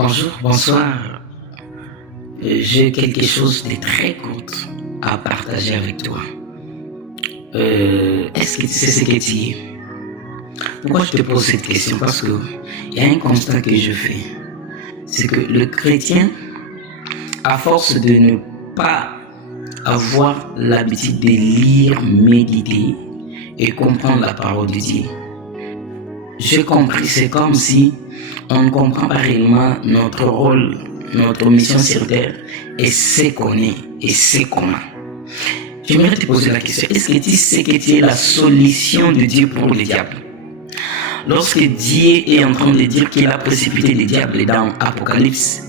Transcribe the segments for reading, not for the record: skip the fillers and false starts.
Bonjour, bonsoir. J'ai quelque chose de très court à partager avec toi. Est-ce que tu sais ce que tu es? Pourquoi je te pose cette question? Parce que il y a un constat que je fais. C'est que le chrétien, à force de ne pas avoir l'habitude de lire, méditer et comprendre la parole de Dieu, j'ai compris, c'est comme si on ne comprend pas réellement notre rôle, notre mission sur terre et ce qu'on est et ce qu'on a. J'aimerais te poser la question, est-ce que tu sais que tu es la solution de Dieu pour le diable? Lorsque Dieu est en train de dire qu'il a précipité le diable dans Apocalypse,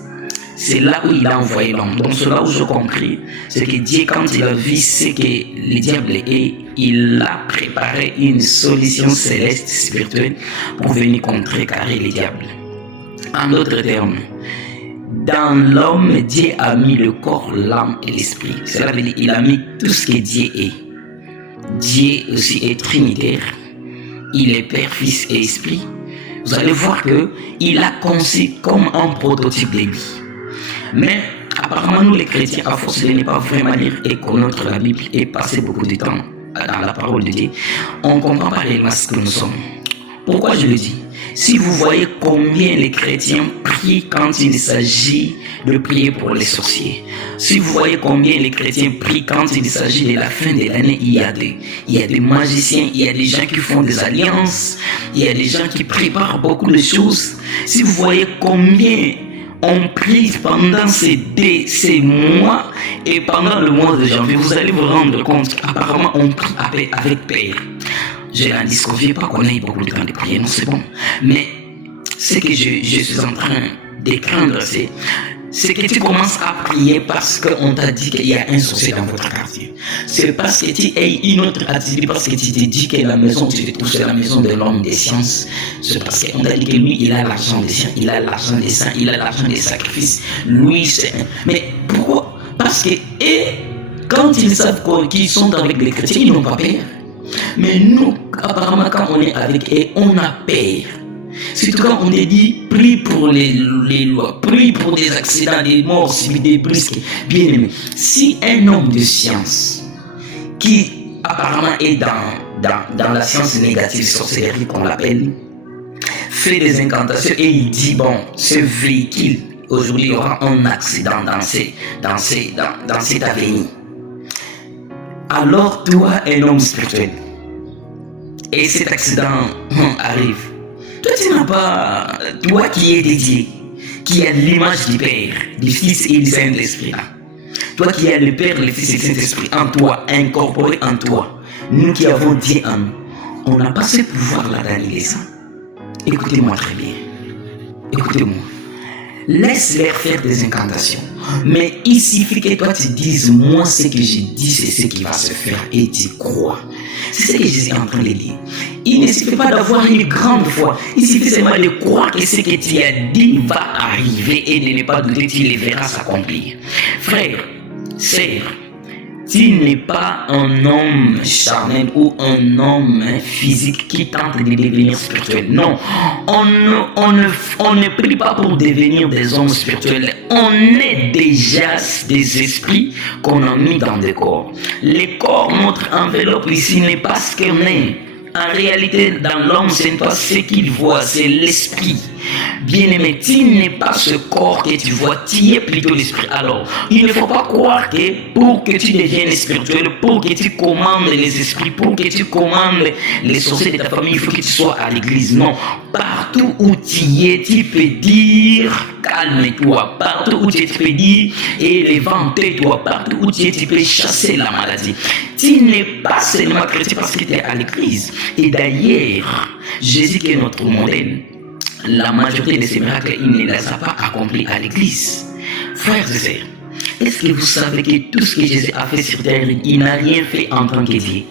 c'est là où il a envoyé l'homme. Donc c'est là où j'ai compris, c'est que Dieu, quand il a vu ce que le diable est, il a préparé une solution céleste, spirituelle, pour venir contrecarrer le diable. En d'autres termes, dans l'homme, Dieu a mis le corps, l'âme et l'esprit. Cela veut dire qu'il a mis tout ce que Dieu est. Dieu aussi est trinitaire. Il est Père, Fils et Esprit. Vous allez voir qu'il a conçu comme un prototype de lui. Mais apparemment, nous les chrétiens, à force de ne pas vraiment lire et connaître la Bible et passer beaucoup de temps dans la parole de Dieu, on ne comprend pas réellement ce que nous sommes. Pourquoi je le dis? Si vous voyez combien les chrétiens prient quand il s'agit de prier pour les sorciers, si vous voyez combien les chrétiens prient quand il s'agit de la fin de l'année, il y a des magiciens, il y a des gens qui font des alliances, il y a des gens qui préparent beaucoup de choses. Si vous voyez combien on prie pendant ces mois et pendant le mois de janvier, vous allez vous rendre compte qu'apparemment on prie avec Père. Je n'en disconviens pas qu'on ait beaucoup de temps de prier, non, c'est bon. Mais ce que je suis en train de craindre, c'est que tu commences à prier parce qu'on t'a dit qu'il y a un sorcier dans votre quartier. C'est parce que tu as une autre attitude, parce que tu te dis que la maison où tu te trouves, c'est la maison de l'homme des sciences. C'est parce qu'on t'a dit que lui, il a l'argent des sciences, il a l'argent des saints, il a l'argent des sacrifices. Lui, c'est un... Mais pourquoi? Parce que, quand ils savent qu'ils sont avec les chrétiens, ils n'ont pas peur. Mais nous, apparemment, quand on est avec eux, on a peur. Surtout quand on est dit, prie pour les lois, prie pour des accidents, des morts, des brisques. Bien aimé, si un homme de science, qui apparemment est dans la science négative, sorcellerie qu'on l'appelle, fait des incantations et il dit, bon, ce véhicule, aujourd'hui, il y aura un accident dans cet avenir. Alors toi, un homme spirituel, et cet accident arrive, toi tu n'as pas, toi qui es dédié, qui as l'image du Père, du Fils et du Saint-Esprit, toi qui as le Père, le Fils et le Saint-Esprit en toi, incorporé en toi, nous qui avons Dieu en nous, on n'a pas ce pouvoir-là d'annuler ça. Écoutez-moi très bien, écoutez-moi. Laisse-les faire des incantations. Mais il suffit que toi tu dises, moi ce que je dis c'est ce qui va se faire et tu crois. C'est ce que je suis en train de dire. Il ne suffit pas d'avoir une grande foi. Il suffit seulement de croire que ce que tu as dit va arriver et de ne pas douter, tu les verras s'accomplir. Frère, sœur, tu n'es pas un homme charnel ou un homme physique qui tente de devenir spirituel. Non, on ne prie pas pour devenir des hommes spirituels. On est déjà des esprits qu'on a mis dans des corps. Les corps, notre enveloppe ici n'est pas ce qu'on est. En réalité, dans l'homme, ce n'est pas ce qu'il voit, c'est l'esprit. Bien-aimé, tu n'es pas ce corps que tu vois, tu es plutôt l'esprit. Alors, il ne faut pas croire que pour que tu deviennes spirituel, pour que tu commandes les esprits, pour que tu commandes les sorciers de ta famille, il faut que tu sois à l'église. Non, partout où tu es, tu peux dire calme-toi. Partout où tu es, tu peux dire élévante-toi. Partout où tu es, tu peux chasser la maladie. Tu n'es pas seulement chrétien parce que tu es à l'église. Et d'ailleurs, Jésus qui est notre modèle, la majorité de ces miracles, il ne les a pas accomplis à l'église. Frères et sœurs, est-ce que vous savez que tout ce que Jésus a fait sur terre, il n'a rien fait en tant que Dieu?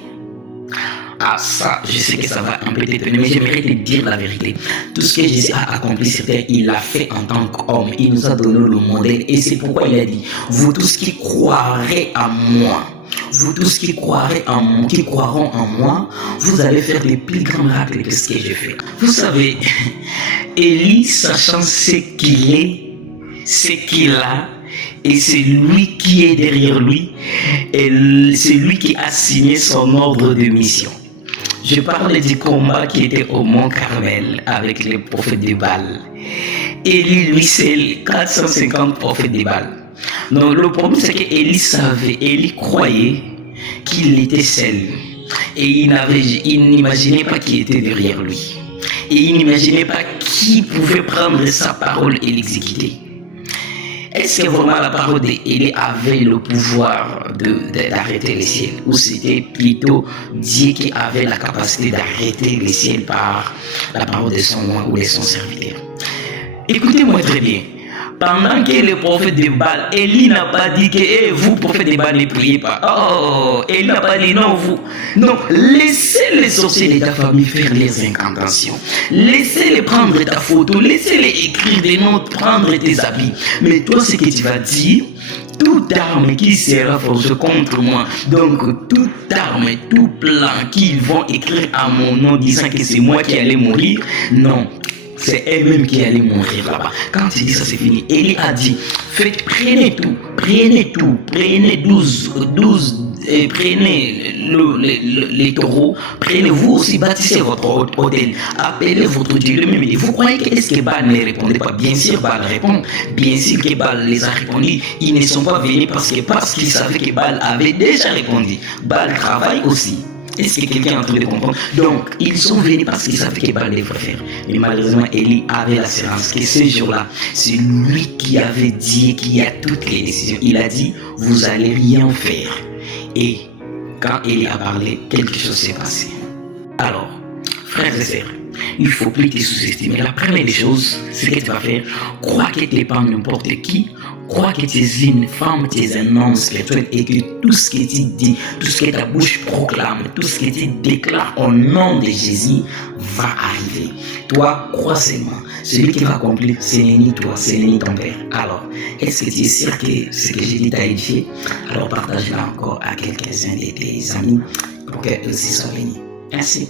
Ah ça, je sais que ça va un peu t'étonner, mais j'aimerais te dire la vérité. Tout ce que Jésus a accompli sur terre, il l'a fait en tant qu'homme. Il nous a donné le modèle et c'est pourquoi il a dit, vous tous qui croirez à moi, vous tous qui croirez en moi, qui croiront en moi, vous allez faire les plus grands miracles que ce que j'ai fait. Vous savez, Élie, sachant ce qu'il est, ce qu'il a et c'est lui qui est derrière lui et c'est lui qui a signé son ordre de mission. Je parle du combat qui était au Mont Carmel avec les prophètes de Baal. Élie, lui, c'est 450 prophètes de Baal. Donc le problème c'est qu'Élie savait, Élie croyait qu'il était seul. Et il n'imaginait pas qui était derrière lui. Et il n'imaginait pas qui pouvait prendre sa parole et l'exécuter. Est-ce que vraiment la parole d'Élie avait le pouvoir d'arrêter les ciels? Ou c'était plutôt Dieu qui avait la capacité d'arrêter les ciels par la parole de son roi ou de son serviteur? Écoutez-moi très bien. Pendant que le prophète de Baal, Élie n'a pas dit que vous, prophète de Baal, ne priez pas. Oh, Élie n'a pas dit non, vous. Non, laissez les sorciers de ta famille faire les incantations. Laissez-les prendre ta photo, laissez-les écrire des notes, prendre tes habits. Mais toi, ce que tu vas dire, toute arme qui sera forgée contre moi, donc toute arme, tout plan qu'ils vont écrire à mon nom disant que c'est moi qui allais mourir, non. C'est elle-même qui allait mourir là-bas. Quand il dit ça, c'est fini. Élie a dit, prenez tout, prenez 12, prenez les taureaux, prenez vous aussi, bâtissez votre hôtel, appelez votre Dieu. Et vous croyez que est-ce que Baal ne répondait pas? Bien sûr, Baal répond. Bien sûr que Baal les a répondu. Ils ne sont pas venus parce qu'ils savaient que Baal avait déjà répondu. Baal travaille aussi. Est-ce que quelqu'un est en train de comprendre? Donc, ils sont venus parce qu'ils savaient que Baal devrait faire. Mais malheureusement, Élie avait l'assurance que ce jour-là, c'est lui qui avait dit, qui a toutes les décisions. Il a dit, vous allez rien faire. Et quand Élie a parlé, quelque chose s'est passé. Alors, frères et sœurs, il ne faut plus te sous-estimer. La première des choses, c'est que tu vas faire, crois que tu n'es pas n'importe qui, crois que tu es une femme, tu es un homme spirituel et que tout ce que tu dis, tout ce que ta bouche proclame, tout ce que tu déclares au nom de Jésus va arriver. Toi, crois seulement. Celui qui va accomplir, ce n'est ni toi, ce n'est ni ton père. Alors, est-ce que tu es sûr que ce que j'ai dit t'a édifié? Alors partage-la encore à quelques-uns de tes amis pour qu'eux aussi soient bénis. Merci.